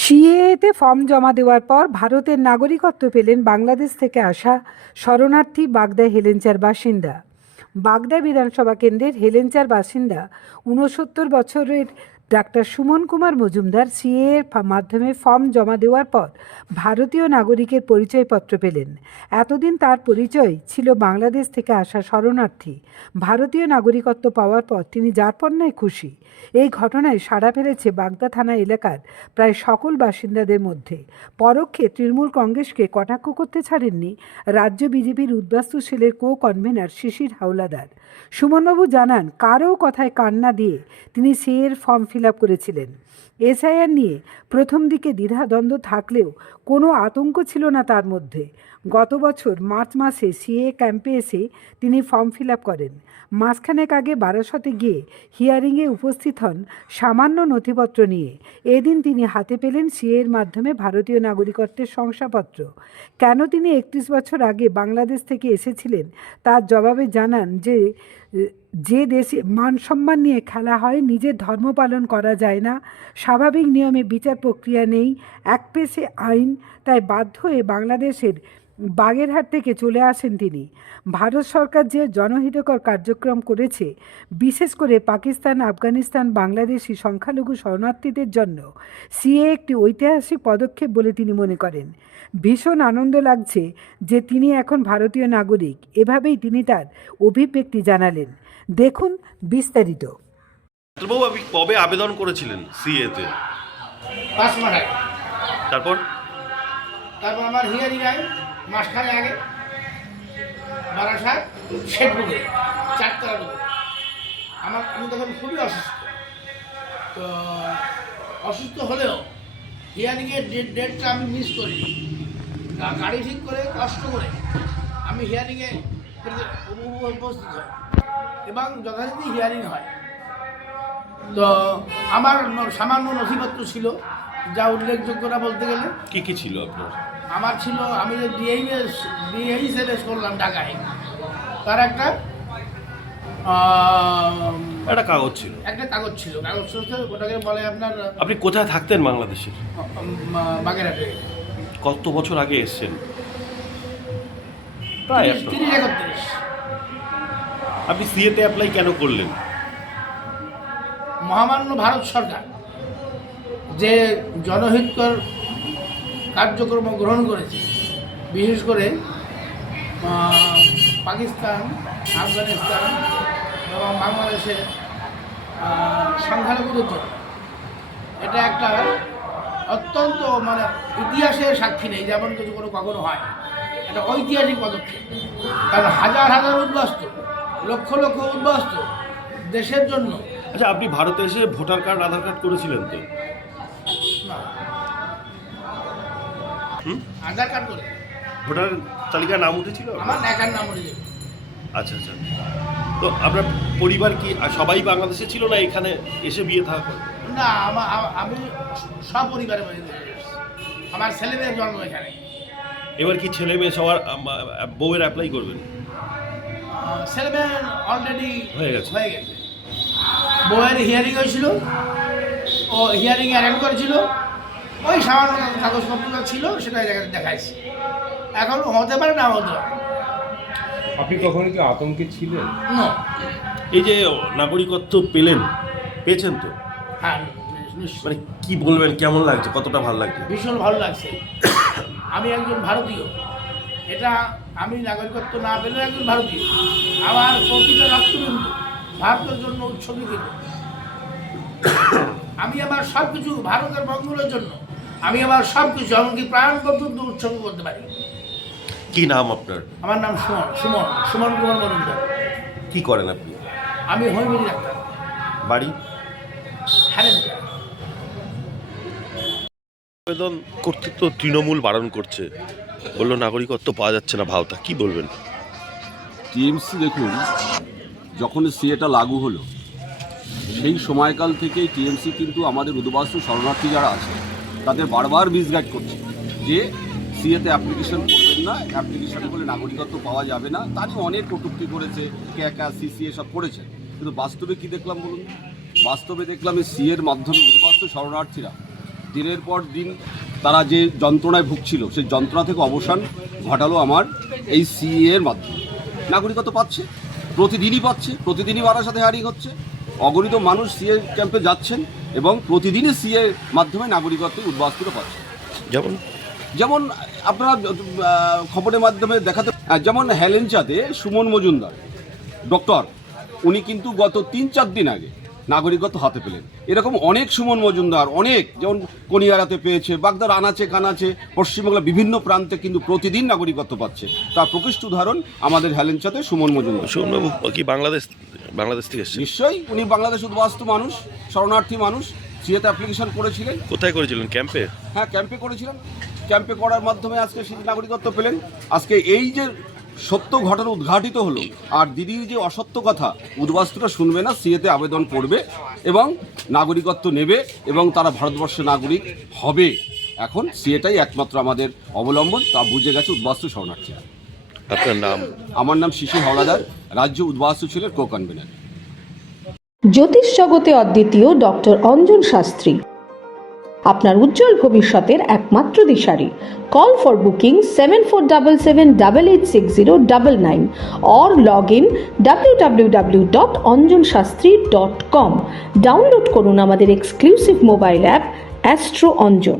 সিএএতে form জমা দেওয়ার পর ভারতের নাগরিকত্ব পেলেন বাংলাদেশ থেকে আসা শরণার্থী বাগদা হেলেঞ্চার বাসিন্দা। বাগদা বিধানসভা কেন্দ্রের হেলেঞ্চার বাসিন্দা ৬৯ বছরের ডাক্তার সুমন কুমার মজুমদার সিএএর মাধ্যমে ফর্ম জমা দেওয়ার পর ভারতীয় নাগরিকের পরিচয়পত্র পেলেন। এতদিন তার পরিচয় ছিল বাংলাদেশ থেকে আসা শরণার্থী। ভারতীয় নাগরিকত্ব পাওয়ার পর তিনি যারপন্নায় খুশি। এই ঘটনায় সাড়া ফেলেছে বাগদা থানা এলাকার প্রায় সকল বাসিন্দাদের মধ্যে। পরোক্ষে তৃণমূল কংগ্রেসকে কটাক্ষ করতে ছাড়েননি রাজ্য বিজেপির উদ্বাস্তু সেলের কো-কনভেনার শিশির হাওলাদার। সুমনবাবু জানান, কারও কথায় কান না দিয়ে তিনি সিএর ফর্ম ফিল আপ করেছিলেন। এসআইআর নিয়ে প্রথম দিকে দ্বিধাদ্বন্দ্ব থাকলেও কোনো আতঙ্ক ছিল না তার মধ্যে। গত বছর মার্চ মাসে সিএ ক্যাম্পে এসে তিনি ফর্ম ফিল আপ করেন। মাসখানেক আগে বারাসতে গিয়ে হিয়ারিংয়ে উপস্থিত হন সামান্য নথিপত্র নিয়ে। এদিন তিনি হাতে পেলেন সিএর মাধ্যমে ভারতীয় নাগরিকত্বের শংসাপত্র। কেন তিনি ৩১ বছর আগে বাংলাদেশ থেকে এসেছিলেন তার জবাবে জানান যে দেশে মান সম্মান নিয়ে খেলা হয়, নিজের ধর্ম পালন করা যায় না, স্বাভাবিক নিয়মে বিচার প্রক্রিয়া নেই, একপেশে আইন, তাই বাধ্য হয়ে বাংলাদেশের বাগেরহাট থেকে চলে আসেন তিনি। ভারত সরকার যে জনহিতকর কার্যক্রম করেছে, বিশেষ করে পাকিস্তান, আফগানিস্তান, বাংলাদেশি সংখ্যালঘু শরণার্থীদের জন্য সিএ একটি ঐতিহাসিক পদক্ষেপ বলে তিনি মনে করেন। ভীষণ আনন্দ লাগছে যে তিনি এখন ভারতীয় নাগরিক। এভাবেই তিনি তার অভিব্যক্তি জানালেন। দেখুন বিস্তারিত। বাবু, আপনি কবে আবেদন করেছিলেন সিএতে? 5 মাস আগে। তারপর আমার হিয়ারিং আয় মাসখানে আগে বারাসাত শেখপুরে 4তলা রোড। আমি তখন খুবই অসুস্থ। তো অসুস্থ হলেও হিয়ারিংয়ের ডেটটা আমি মিস করি। গাড়ি ঠিক করে কষ্ট করে আমি হিয়ারিংয়ে উপস্থিত হই এবং যথারীতি হিয়ারিং হয়। তো আমার সামান্য নথিপত্র ছিল, যা উল্লেখযোগ্যটা বলতে গেলে কি কি ছিল আপনার? আমার ছিল, আমি যে ডিএই সেলেস করলাম ঢাকায়, তার একটা কাগজ ছিল। কাগজ ছিল ওটাকে বলে আপনার। আপনি কোথায় থাকতেন বাংলাদেশের? বাগেরহাটে। কত বছর আগে এসেছেন? প্রায় 30-31। আপনি সিএতে অ্যাপ্লাই কেন করলেন? মহামান্য ভারত সরকার যে জনহিতকর কার্যক্রম গ্রহণ করেছে, বিশেষ করে পাকিস্তান, আফগানিস্তান এবং বাংলাদেশের সংখ্যালঘুদের জন্য, এটা একটা অত্যন্ত ইতিহাসের সাক্ষী নেই, যেমন কিছু কখনো হয়। এটা ঐতিহাসিক পদক্ষেপ। কারণ হাজার হাজার উদ্বাস্তু, লক্ষ লক্ষ উদ্বাস্তু দেশের জন্য। আচ্ছা, আপনি ভারতে এসে ভোটার কার্ড, আধার কার্ড করেছিলেন তো? না, আধার কার্ড করে ভোটার তালিকার নাম উঠেছিল? আমার একার নাম উঠেছিল। আচ্ছা আচ্ছা। তো আপনার পরিবার কি সবাই বাংলাদেশে ছিল, না এখানে এসে বিয়ে থাকা? না, আমি সপরিবারে আমার ছেলে মেয়ের জন্ম এখানে। এবার কি ছেলে মেয়ে সবার বউয়ের অ্যাপ্লাই করবেন? ছেলে মেয়ে অলরেডি হয়ে গেছে। বউয়ের হিয়ারিং হয়েছিল, ও হিয়ারিং অ্যাটেন্ড করেছিল। ওই সামান্য কাগজপত্র ছিল, সেটা দেখাইছি। এখন হতে পারে, না হতে পারে। আপনি কখনো কি আতঙ্কে ছিলেন? না। এই যে নাগরিকত্ব পেয়েছেন তো? হ্যাঁ, কি বলবেন, কেমন লাগছে, কতটা ভালো লাগছে? ভীষণ ভালো লাগছে। আমি একজন ভারতীয়, এটা আমি নাগরিকত্ব না পেলেও একজন ভারতীয়। আমার প্রকৃত রক্তবিন্দু ভারতের জন্য উৎসর্গিত। আমি আমার সব কিছু ভারতের মঙ্গলের জন্য, আমি আমার সব কিছু এমনকি প্রাণ পর্যন্ত উৎসর্গ করতে পারি। কি নাম আপনার? আমার নাম সুমন কুমার মজুমদার। কি করেন আপনি? আমি হোমিওপ্যাথি ডাক্তার। বাড়ি? হ্যাঁ। আবেদন করতে তো তৃণমূল বারণ করছে, বললো নাগরিকত্ব পাওয়া যাচ্ছে না। ভাওতা কি বলবেন? টিএমসি দেখুন, যখন সিএটা লাগু হলো সেই সময়কাল থেকেই টিএমসি কিন্তু আমাদের উদ্বাস্তু শরণার্থী যারা আছে তাদের বারবার মিসগাইড করছে যে সিএতে অ্যাপ্লিকেশন করবেন না, অ্যাপ্লিকেশন করলে নাগরিকত্ব পাওয়া যাবে না। তারই অনেক কটূক্তি করেছে, ক্যাকা সিসি এসব করেছে। কিন্তু বাস্তবে কি দেখলাম বলুন? বাস্তবে দেখলাম এই সিএর মাধ্যমে উদ্বাস্তু শরণার্থীরা দিনের পর দিন তারা যে যন্ত্রণায় ভুগছিল সেই যন্ত্রণা থেকে অবসান ঘটালো আমার এই সিএ এর মাধ্যমে। নাগরিকত্ব পাচ্ছে, প্রতিদিনই পাচ্ছে, প্রতিদিনই বাড়ার সাথে হারিয়ে হচ্ছে। অগণিত মানুষ সিএ ক্যাম্পে যাচ্ছেন এবং প্রতিদিনই সিএ মাধ্যমে নাগরিকত্বের উদ্বাস্তুটা পাচ্ছে। যেমন আপনারা খবরের মাধ্যমে দেখাতে, যেমন হেলেঞ্চাতে সুমন মজুমদার ডক্টর, উনি কিন্তু গত 3-4 দিন আগে নাগরিকত্ব হাতে পেলেন। এরকম অনেক সুমন মজুমদার, অনেক, যেমন কনিয়ারাতে পেয়েছে, বাগদার আনাচে কানাচে, পশ্চিমবাংলার বিভিন্ন প্রান্তে কিন্তু প্রতিদিন নাগরিকত্ব পাচ্ছে। তার প্রকৃষ্ট উদাহরণ আমাদের হেলেঞ্চাতে সুমন মজুমদার। সুমনবাবু কি বাংলাদেশ থেকে এসেছেন? নিশ্চয়ই উনি বাংলাদেশ উদ্বাস্তু মানুষ, শরণার্থী মানুষ, সিএতে অ্যাপ্লিকেশন করেছিলেন। কোথায় করেছিলেন? ক্যাম্পে? হ্যাঁ, ক্যাম্পে করেছিলেন। ক্যাম্পে করার মাধ্যমে আজকে সেই নাগরিকত্ব পেলেন। আজকে এই যে সত্য ঘটনা উদ্ঘাটিত হলো, আর দিদির যে অসত্য কথা, উদ্বাস্তুরা শুনবে না, সিএতে আবেদন করবে এবং নাগরিকত্ব নেবে এবং তারা ভারতবর্ষের নাগরিক হবে। এখন সিএটাই একমাত্র আমাদের অবলম্বন, তা বুঝে গেছে উদ্বাস্তু শরণার্থীরা। আপনার নাম? আমার নাম শিশির হাওলাদার, রাজ্য উদ্বাস্তু ছেলের কো কনভেনার। জ্যোতিষ জগতে অদ্বিতীয় ডক্টর অঞ্জন শাস্ত্রী, আপনার উজ্জ্বল ভবিষ্যতের একমাত্র দিশারি। Call for booking 7477886099 or log in www.anjanshastri.com। Download করুন আমাদের exclusive mobile app astro Anjan.